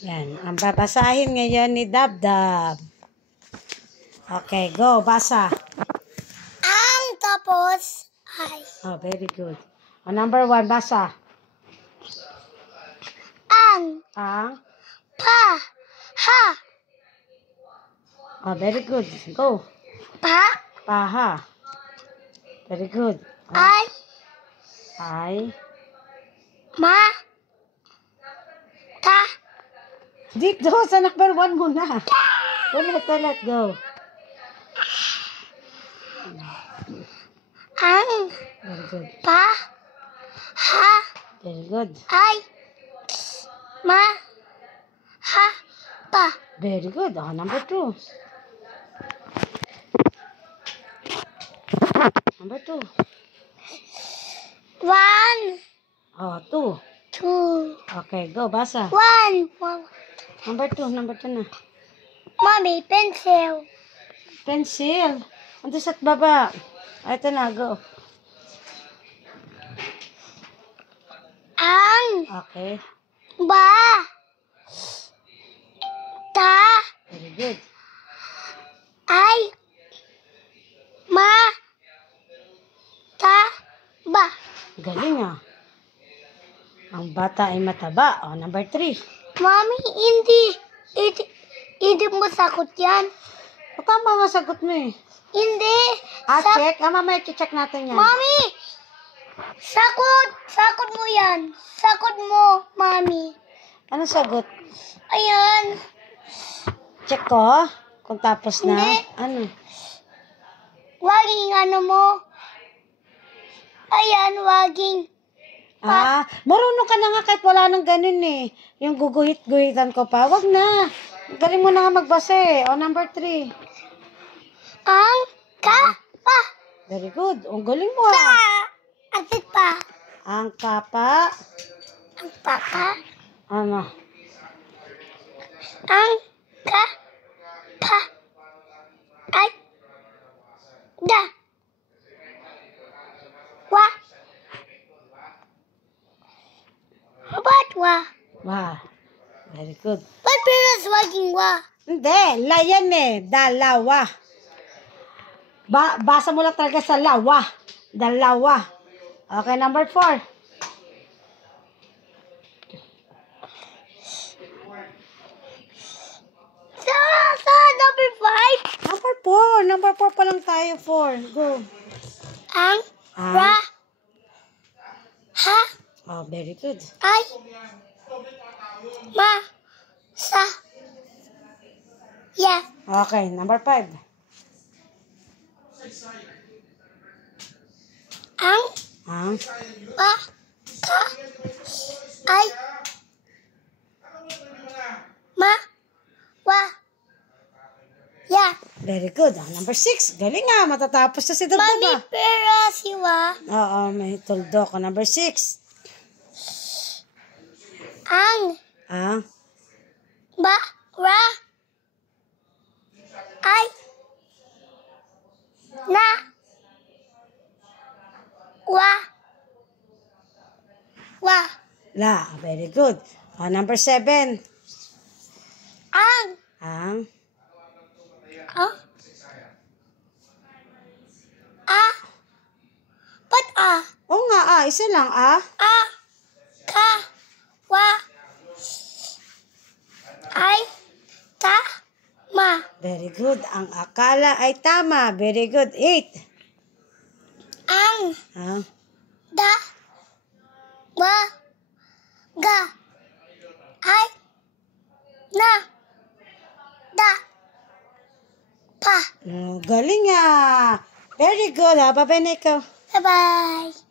Yan. Ang babasahin ngayon ni Dabdab. Okay, go. Basa. Ang tapos ay. Oh, very good. Oh, number 1, basa. Ang Ang. pa ha Oh, very good. Go. pa Paha. Very good. Oh, ay ay. ma ta Dito, sa number 1 muna. Ulit, go. ang Very good. pa ha Very good. ay ma ha pa Very good. Oh, number 2. Number 2. 1 Oh, 2. 2 Okay, go. Basa. 1 Number 2 na. Mommy, pencil. Pencil. Ando sa baba. Ito na, go. Ang Okay. ba ta Very good. ay ma ta ba. Galing ah. Ang bata ay mataba. Oh, number 3. Mommy, hindi mo sakot yan. O, tama nga sagot mo eh. Hindi. Check. Mamaya check natin yan. Mommy, sakot mo yan. Sakot mo, Mommy. Ano sagot? Ayan. Check ko. Kung tapos na. Hindi. Ano? Waging ano mo. Ayan, waging. Marunong ka na nga kahit wala nang ganun eh. Yung guguhit-guhitan ko pa. Wag na. Galing mo na nga magbasa eh. O, number 3. Ang ka pa. Very good. Ang galing mo Pa. ah. Atit pa. Ang kapa. Ang paka. Ano? Ang ka pa. Ay. Da. Wa. Ba't wa? Wow. Very good. Ba't pinas waging wa? Hindi. Layan eh. Dalawa. Basa mo lang talaga sa lawa. Dalawa. Okay, number 4. Sa number 5. Number 4. Number 4 pa lang tayo. 4. Go. Ang Ang. ra. Ha. Oh, very good. Ay. Ma. Sa. Ya. Okay, number 5. Ang Ang. pa. Ka. Ay. Ma. Wa. Ya. Very good. Number 6. Galing nga. Matatapos na si Mami, Dabdaba. pera si wa. Oo, may tuldok. Number 6. Ang Ang. ba. Ra. Ay. Na. Wa. Wa. La. Very good. Number 7. Ang. Ang. Ah. Ah. Ba't ah? Oo nga, isa lang, Ah. Ka. Wa. Ay. Ta. Ma. Very good. Ang akala ay tama. Very good. 8. Ang. Ang. Da. Wa. Ga. Ay. Na. Da. Pa. Galing ah. Very good. Bye-bye na ikaw. Bye-bye.